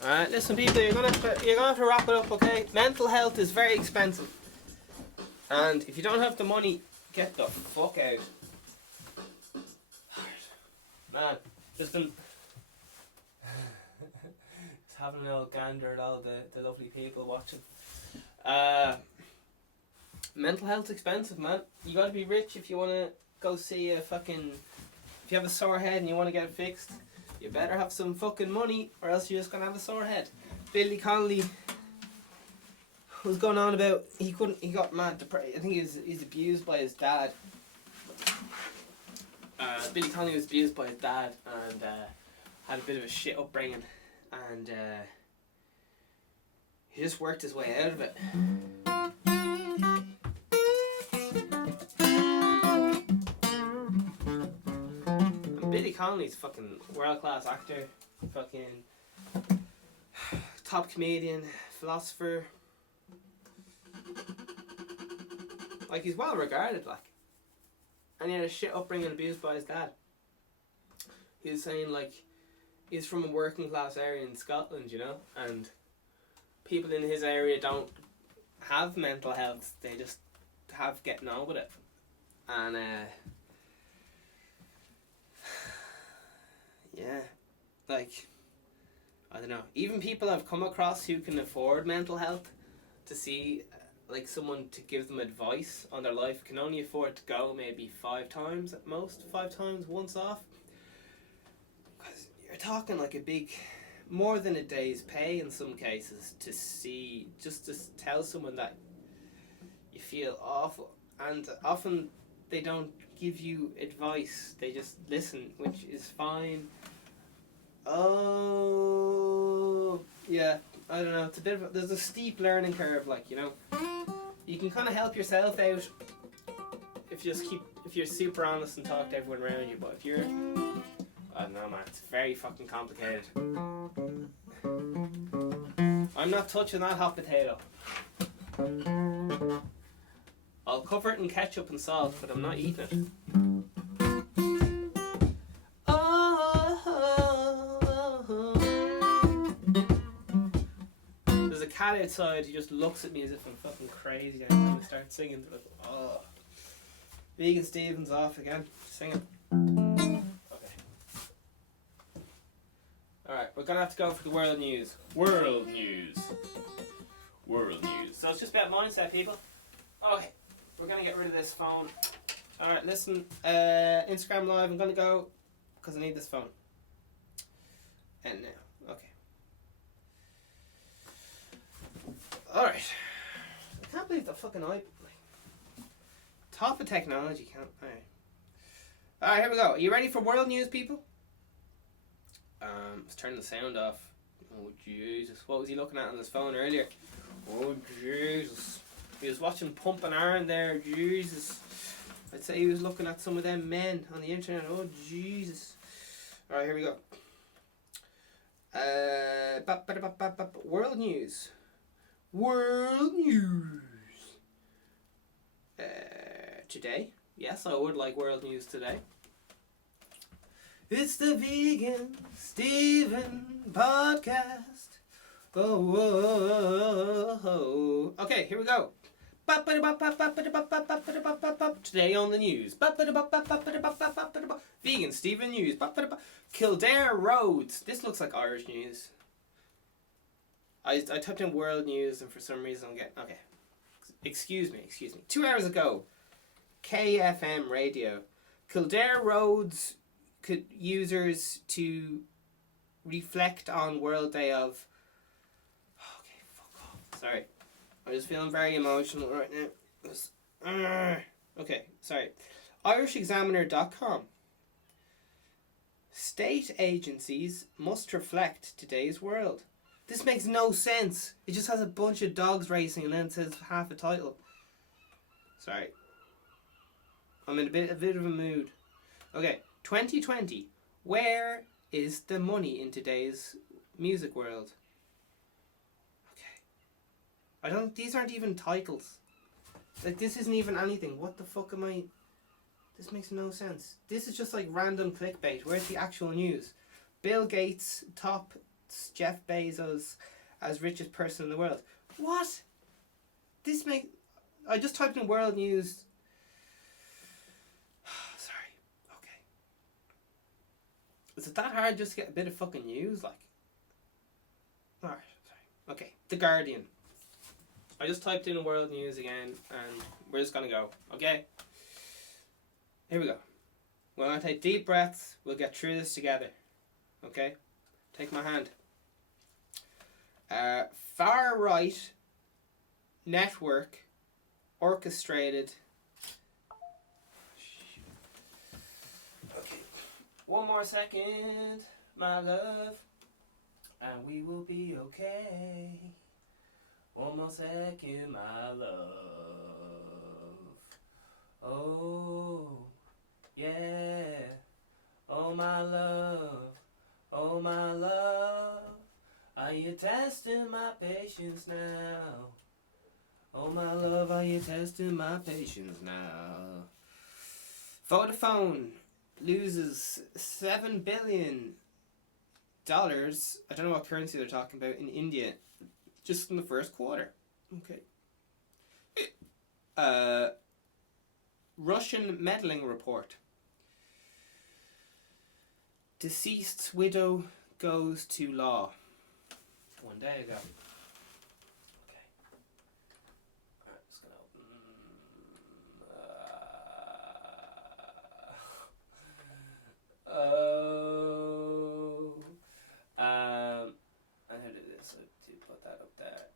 Alright, listen people, you're gonna have to wrap it up, okay? Mental health is very expensive. And if you don't have the money, get the fuck out. Man, just been just having a little gander at all the lovely people watching. Mental health's expensive, man. You gotta be rich if you wanna go see a fucking, if you have a sore head and you wanna get it fixed. You better have some fucking money, or else you're just gonna have a sore head. Billy Connolly was going on about he got mad depressed. I think he's abused by his dad. Billy Connolly was abused by his dad and had a bit of a shit upbringing, and he just worked his way out of it. Billy Connolly's fucking world-class actor, fucking top comedian, philosopher. Like, he's well regarded, like. And he had a shit upbringing, abused by his dad. He was saying, like, he's from a working class area in Scotland, you know, and people in his area don't have mental health, they just have getting on with it. And yeah, like, I don't know, even people I've come across who can afford mental health, to see like someone to give them advice on their life, can only afford to go maybe 5 times at most, 5 times once off, because you're talking like a big, more than a day's pay in some cases, to see, just to tell someone that you feel awful. And often they don't give you advice, they just listen, which is fine. Oh yeah, I don't know, it's a bit of there's a steep learning curve, like, you know. You can kind of help yourself out if you're super honest and talk to everyone around you, but if you're, I don't know, man, it's very fucking complicated. I'm not touching that hot potato. I'll cover it in ketchup and salt, but I'm not eating it. There's a cat outside who just looks at me as if I'm fucking crazy and I'm going to start singing. Oh. VeganSteven's off again, singing. Okay. Alright, we're going to have to go for the world news. World news. So it's just about mindset, people. Okay. We're going to get rid of this phone. Alright, listen. Instagram Live, I'm going to go because I need this phone. And now. Okay. Alright. I can't believe the fucking iPad. Top of technology. Alright, here we go. Are you ready for world news, people? Let's turn the sound off. Oh, Jesus. What was he looking at on his phone earlier? Oh, Jesus. He was watching Pumping Iron there. Jesus. I'd say he was looking at some of them men on the internet. Oh, Jesus. Alright, here we go. World news. World news. Today. Yes, I would like world news today. It's the VeganSteven podcast. Oh. Okay, here we go. Today on the news. VeganSteven news. Kildare roads. This looks like Irish news. I typed in world news and for some reason I'm getting... Okay. Excuse me. 2 hours ago, KFM radio. Kildare roads could users to reflect on World Day of... Okay, fuck off. Sorry. I'm just feeling very emotional right now. Okay, sorry. IrishExaminer.com. State agencies must reflect today's world. This makes no sense. It just has a bunch of dogs racing and then it says half a title. Sorry. I'm in a bit of a mood. Okay, 2020. Where is the money in today's music world? These aren't even titles. Like, this isn't even anything. What the fuck am I... This makes no sense. This is just like random clickbait. Where's the actual news? Bill Gates tops Jeff Bezos as richest person in the world. What? I just typed in world news. Sorry. Okay. Is it that hard just to get a bit of fucking news? Like... Alright, sorry. Okay. The Guardian. I just typed in world news again and we're just going to go, okay? Here we go. We're going to take deep breaths. We'll get through this together, okay? Take my hand. Far-right network orchestrated... Okay. One more second, my love, and we will be okay. One more second, my love. Oh, yeah. Oh, my love. Oh, my love. Are you testing my patience now? Oh, my love, are you testing my patience now? Vodafone loses $7 billion. I don't know what currency they're talking about in India. Just in the first quarter. Okay. Russian meddling report. Deceased's widow goes to law. 1 day ago. Okay. Alright, just gonna open... I did this to put that up there.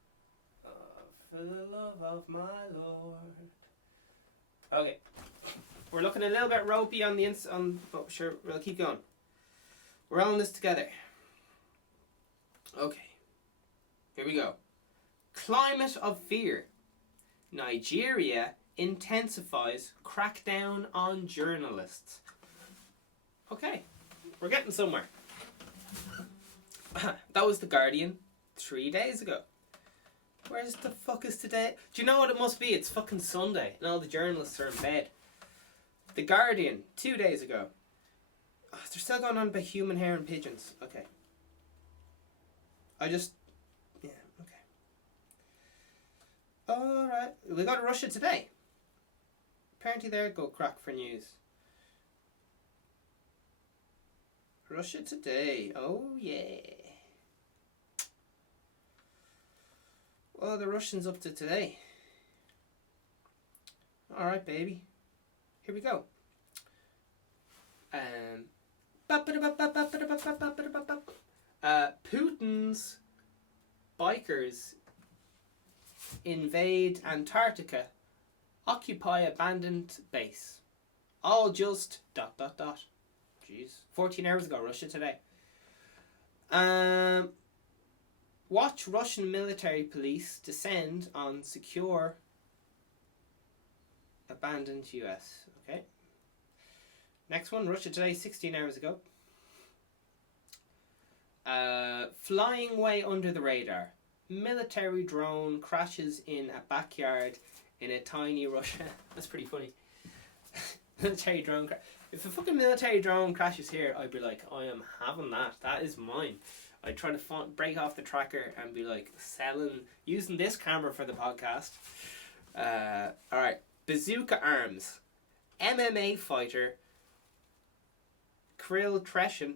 For the love of my Lord. Okay. We're looking a little bit ropey on the but sure, we'll keep going. We're all in this together. Okay. Here we go. Climate of fear. Nigeria intensifies crackdown on journalists. Okay. We're getting somewhere. That was The Guardian 3 days ago. Where's the fuck is today? Do you know what it must be? It's fucking Sunday and all the journalists are in bed. The Guardian 2 days ago. Oh, they're still going on about human hair and pigeons. Okay. Yeah, okay. Alright. We got to Russia today. Apparently they're go crack for news. Russia today. Oh yeah. What are the Russians up to today? Alright, baby. Here we go. Putin's bikers invade Antarctica, occupy abandoned base. All just ... Jeez. 14 hours ago, Russia today. Watch Russian military police descend on secure abandoned US. Okay. Next one, Russia Today, 16 hours ago. Flying way under the radar. Military drone crashes in a backyard in a tiny Russia. That's pretty funny. Military drone if a fucking military drone crashes here, I'd be like, I am having that. That is mine. I'd try to break off the tracker and be like using this camera for the podcast. Alright. Bazooka arms. MMA fighter Kirill Treshin,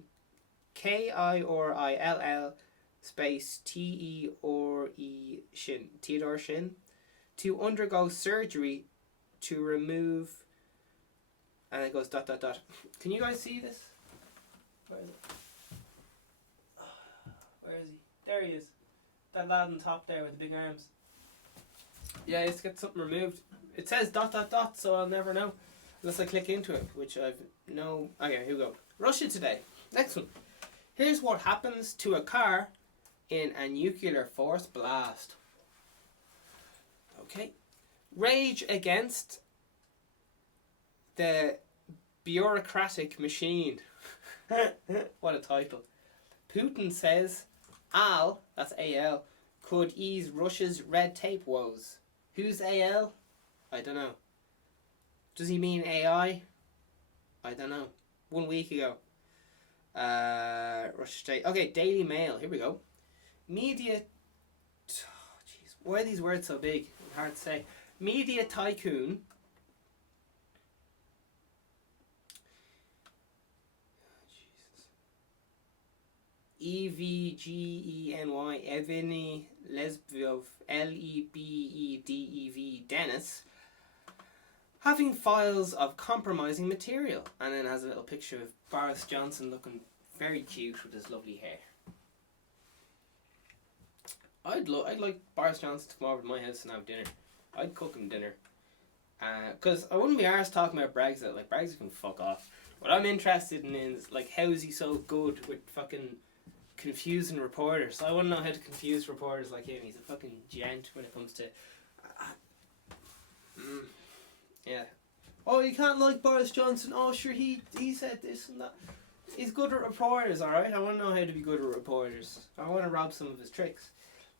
Kill space Teore Shin, Theodore Shin, to undergo surgery to remove, and it goes ... Can you guys see this? Where is it? Where is he? There he is. That lad on top there with the big arms. Yeah, let's get something removed. It says ... so I'll never know unless I click into it, which I've no. Okay, here we go. Russia Today. Next one. Here's what happens to a car in a nuclear force blast. Okay. Rage against the bureaucratic machine. What a title. Putin says Al, that's AL, could ease Russia's red tape woes. Who's AL? I don't know. Does he mean AI? I don't know. 1 week ago. Russia Today. Okay, Daily Mail. Here we go. Media. Jeez, why are these words so big? Hard to say. Media tycoon. Evgeny Evgeny Lesbov Lebedev Dennis having files of compromising material, and then has a little picture of Boris Johnson looking very cute with his lovely hair. I'd like Boris Johnson to come over to my house and have dinner. I'd cook him dinner. Because I wouldn't be arsed talking about Brexit. Like, Brexit can fuck off. What I'm interested in is, like, how is he so good with fucking confusing reporters? I wouldn't know how to confuse reporters like him. He's a fucking gent when it comes to... yeah. Oh, you can't like Boris Johnson. Oh, sure, he said this and that. He's good at reporters, alright? I want to know how to be good at reporters. I want to rob some of his tricks.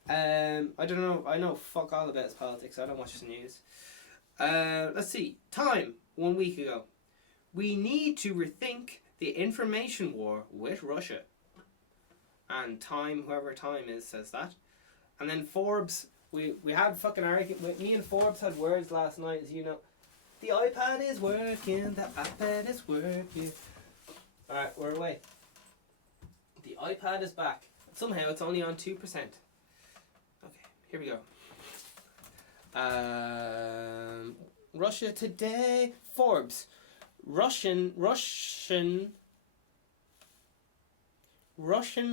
I don't know. I know fuck all about his politics. I don't watch the news. Let's see. Time, 1 week ago. We need to rethink the information war with Russia. And Time, whoever Time is, says that. And then Forbes, we had fucking argument. Me and Forbes had words last night, as you know. The iPad is working, the iPad is working. Alright, we're away. The iPad is back. Somehow it's only on 2%. Okay, here we go. Russia Today. Forbes. Russian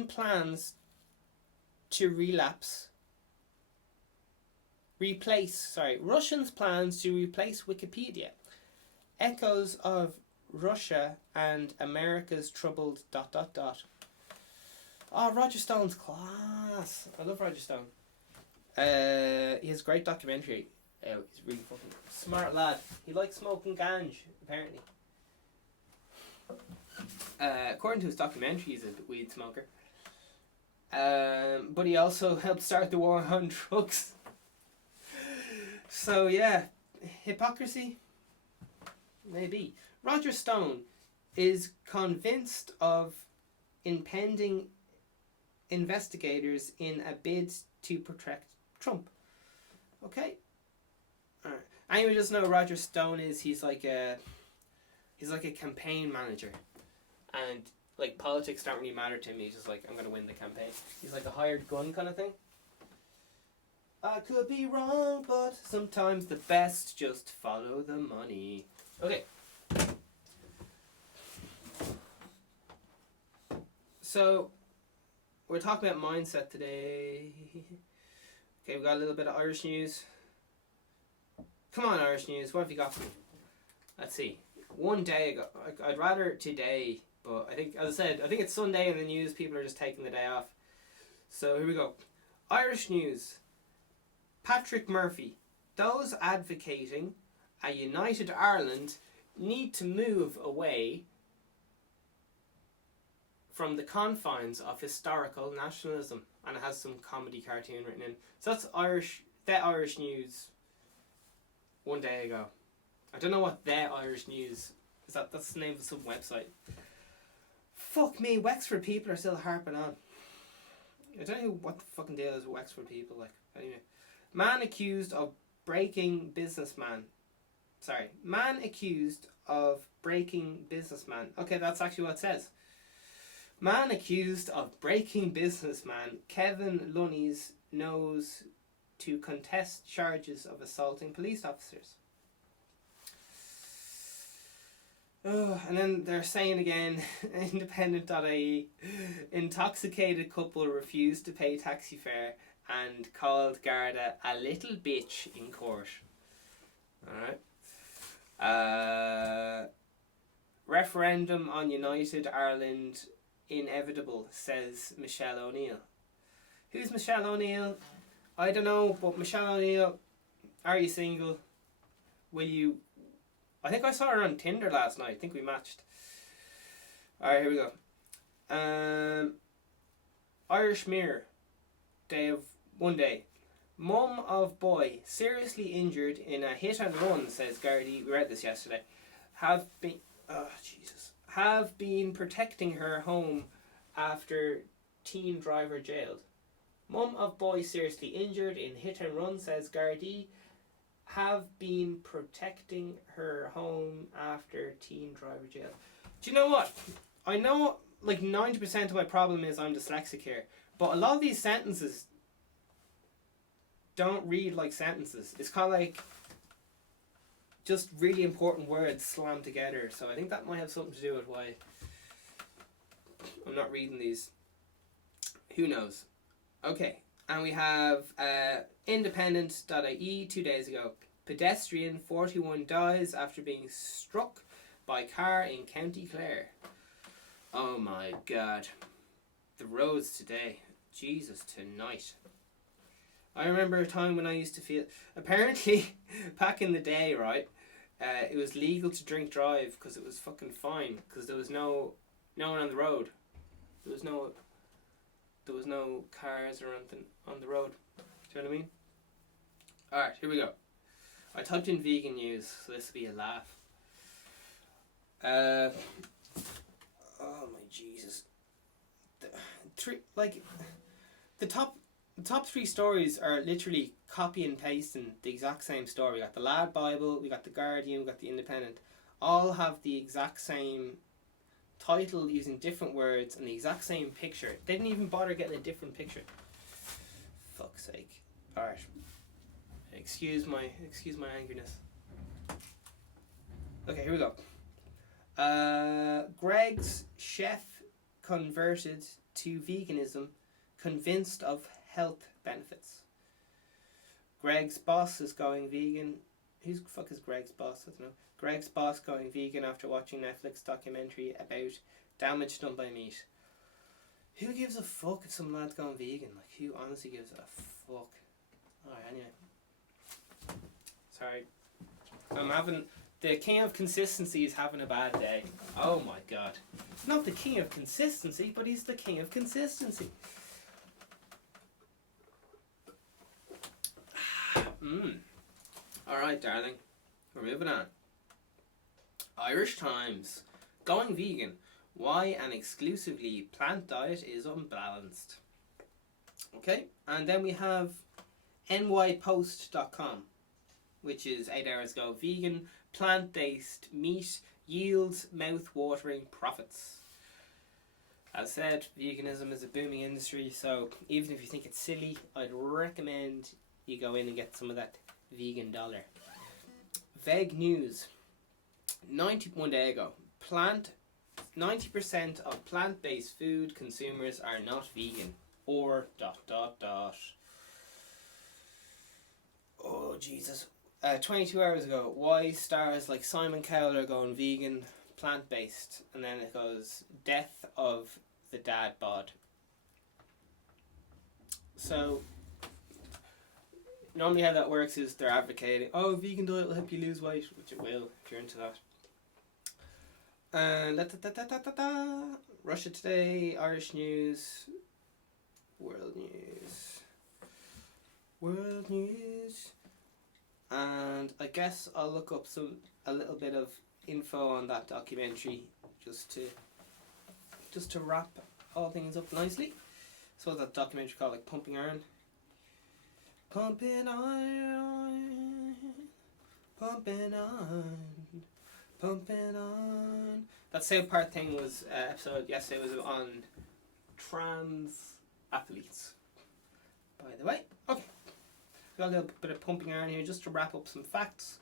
plans to Russians plans to replace Wikipedia. Echoes of Russia and America's troubled ... Oh, Roger Stone's class. I love Roger Stone. He has a great documentary. He's really fucking smart lad. He likes smoking ganj, apparently. According to his documentary, he's a weed smoker. But he also helped start the war on drugs. So yeah, hypocrisy? Maybe. Roger Stone is convinced of impending investigators in a bid to protect Trump. Okay? Alright. Anyone just know who Roger Stone is? He's like a campaign manager. And like politics don't really matter to him. He's just like, I'm gonna win the campaign. He's like a hired gun kind of thing. I could be wrong, but sometimes the best just follow the money. Okay. So, we're talking about mindset today. Okay, we got a little bit of Irish news. Come on, Irish news, what have you got for me? Let's see. One day ago, I'd rather today, but I think, as I said, I think it's Sunday in the news, people are just taking the day off. So, here we go. Irish news. Patrick Murphy. Those advocating a united Ireland need to move away from the confines of historical nationalism. And it has some comedy cartoon written in. So that's The Irish News one day ago. I don't know what The Irish News is. That's the name of some website. Fuck me, Wexford people are still harping on. I don't know what the fucking deal is with Wexford people. Like, anyway. Man accused of breaking businessman. Okay, that's actually what it says. Man accused of breaking businessman Kevin Lunny's nose to contest charges of assaulting police officers. Oh, and then they're saying again, independent.ie, intoxicated couple refused to pay taxi fare and called Garda a little bitch in court. Alright. Referendum on United Ireland inevitable, says Michelle O'Neill. Who's Michelle O'Neill? I don't know, but Michelle O'Neill, are you single? Will you... I think I saw her on Tinder last night. I think we matched. Alright, here we go. Irish Mirror. One day. Mum of boy seriously injured in a hit and run, says Gardaí. We read this yesterday. Have been protecting her home after teen driver jailed. Mum of boy seriously injured in hit and run, says Gardaí. Have been protecting her home after teen driver jail. Do you know what? I know like 90% of my problem is I'm dyslexic here, but a lot of these sentences don't read like sentences. It's kind of like just really important words slammed together. So I think that might have something to do with why I'm not reading these. Who knows? Okay, and we have independent.ie 2 days ago. Pedestrian 41 dies after being struck by car in County Clare. Oh my God. The roads today. Jesus, tonight. I remember a time when I used to feel... Apparently, back in the day, right, it was legal to drink drive because it was fucking fine because there was no one on the road. There was no cars or anything on the road. Do you know what I mean? Alright, here we go. I typed in vegan news, so this will be a laugh. Oh my Jesus. The top three stories are literally copy and pasting the exact same story. We got the Lad Bible, we got the Guardian, we got the Independent. All have the exact same title using different words and the exact same picture. They didn't even bother getting a different picture. Fuck's sake. Alright. Excuse my angerness. Okay, here we go. Greg's chef converted to veganism, convinced of health benefits. Greg's boss is going vegan. Who the fuck is Greg's boss? I don't know. Greg's boss going vegan after watching Netflix documentary about damage done by meat. Who gives a fuck if some lad's going vegan? Like, who honestly gives a fuck? Alright, anyway. Sorry. The king of consistency is having a bad day. Oh my God. Not the king of consistency, but he's the king of consistency. Alright, darling. We're moving on. Irish Times. Going vegan. Why an exclusively plant diet is unbalanced. Okay, and then we have nypost.com, which is 8 hours ago. Vegan, plant-based meat yields mouth-watering profits. As said, veganism is a booming industry, so even if you think it's silly, I'd recommend you go in and get some of that vegan dollar. Veg News. 91 day ago. 90% of plant-based food consumers are not vegan. Or ... Oh, Jesus. 22 hours ago. Why stars like Simon Cowell are going vegan, plant-based. And then it goes, death of the dad bod. So, normally how that works is they're advocating, oh, vegan diet will help you lose weight, which it will if you're into that. Russia Today, Irish News, World News, and I guess I'll look up a little bit of info on that documentary just to wrap all things up nicely. So that documentary called like Pumping Iron. Pumping iron, pumping on, pumping on. That South Park thing was episode yesterday was on trans athletes. By the way, okay. Got a little bit of pumping iron here just to wrap up some facts.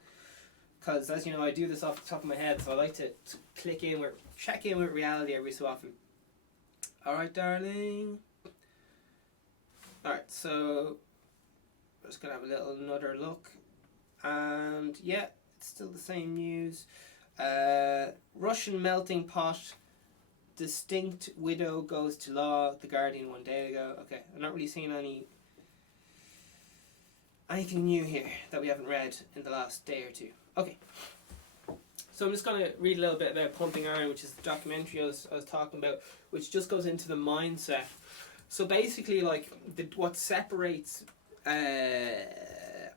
Because as you know, I do this off the top of my head, so I like to check in with reality every so often. Alright, darling. Alright, so we're just going to have another look. And yeah, it's still the same news. Russian melting pot. Distinct widow goes to law. The Guardian 1 day ago. Okay, I'm not really seeing anything new here that we haven't read in the last day or two. Okay. So I'm just going to read a little bit about Pumping Iron, which is the documentary I was talking about, which just goes into the mindset. So basically, like, what separates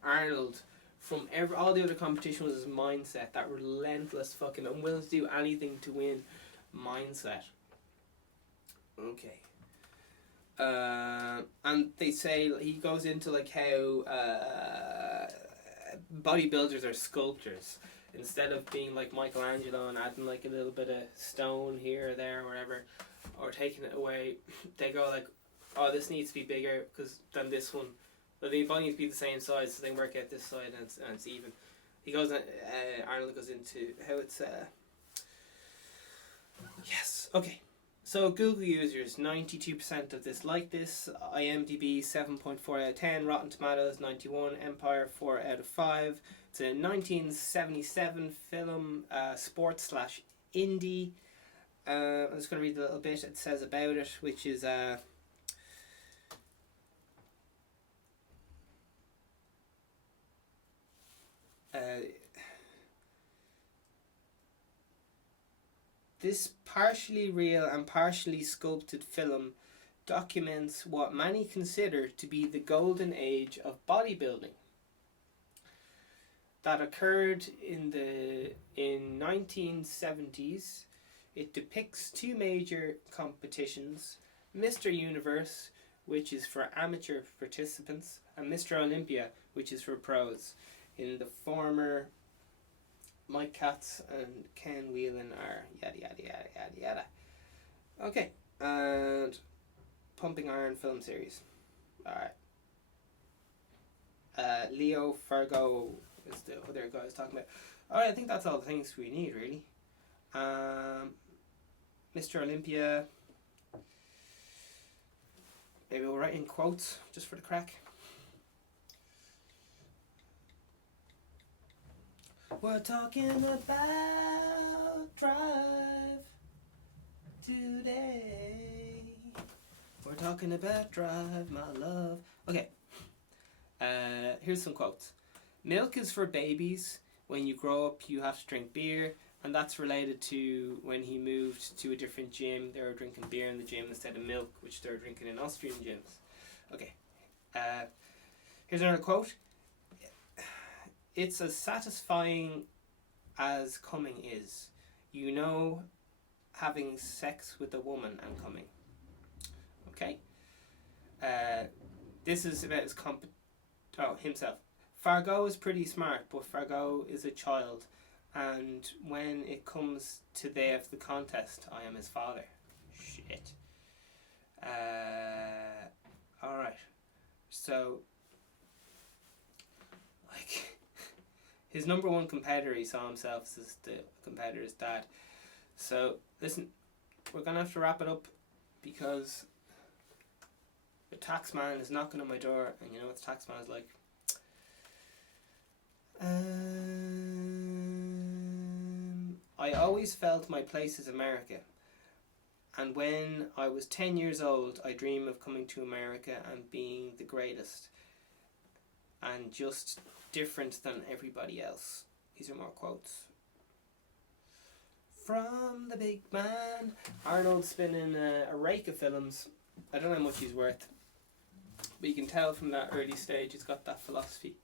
Arnold from all the other competition was his mindset, that relentless fucking, I'm willing to do anything to win mindset. Okay. And they say, he goes into like how bodybuilders are sculptors. Instead of being like Michelangelo and adding like a little bit of stone here or there or whatever, or taking it away, they go like, oh, this needs to be bigger than this one. But they both need to be the same size, so they can work out this side and it's even. He goes, Arnold goes into how it's, yes, okay. So Google users, 92% of this like this, IMDb 7.4 out of 10, Rotten Tomatoes 91, Empire 4 out of 5. It's a 1977 film, sports/indie. I'm just going to read a little bit it says about it, which is this partially real and partially sculpted film documents what many consider to be the golden age of bodybuilding that occurred in 1970s. It depicts two major competitions, Mr. Universe, which is for amateur participants, and Mr. Olympia, which is for pros. In the former, Mike Katz and Ken Whelan are yada yada yada yada yada. Okay, and Pumping Iron film series. Alright. Leo Fargo is the other guy I was talking about. Alright, I think that's all the things we need, really. Mr. Olympia. Maybe we'll write in quotes just for the crack. We're talking about drive today. We're talking about drive, my love. Okay. Here's some quotes. Milk is for babies. When you grow up, you have to drink beer. And that's related to when he moved to a different gym. They were drinking beer in the gym instead of milk, which they were drinking in Austrian gyms. Okay. Here's another quote. It's as satisfying as coming is. You know, having sex with a woman and coming. Okay. This is about himself. Fargo is pretty smart, but Fargo is a child. And when it comes to day of the contest, I am his father. Shit. Alright. So, like, his number one competitor, he saw himself as the competitor's dad. So, listen, we're going to have to wrap it up because the tax man is knocking on my door, and you know what the tax man is like. I always felt my place is America, and when I was 10 years old I dreamed of coming to America and being the greatest. and just different than everybody else. These are more quotes. From the big man. Arnold's been in a rake of films. I don't know how much he's worth, but you can tell from that early stage he's got that philosophy.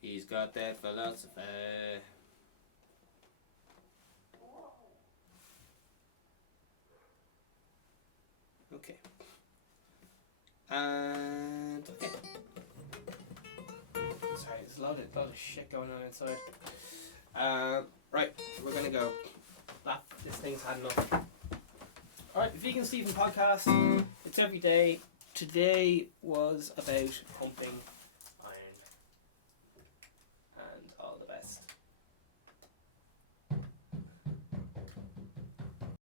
He's got that philosophy. Okay. And okay. Sorry, there's a lot of shit going on inside. Right, we're gonna go. This thing's had enough. Alright, VeganSteven podcast. It's every day. Today was about pumping.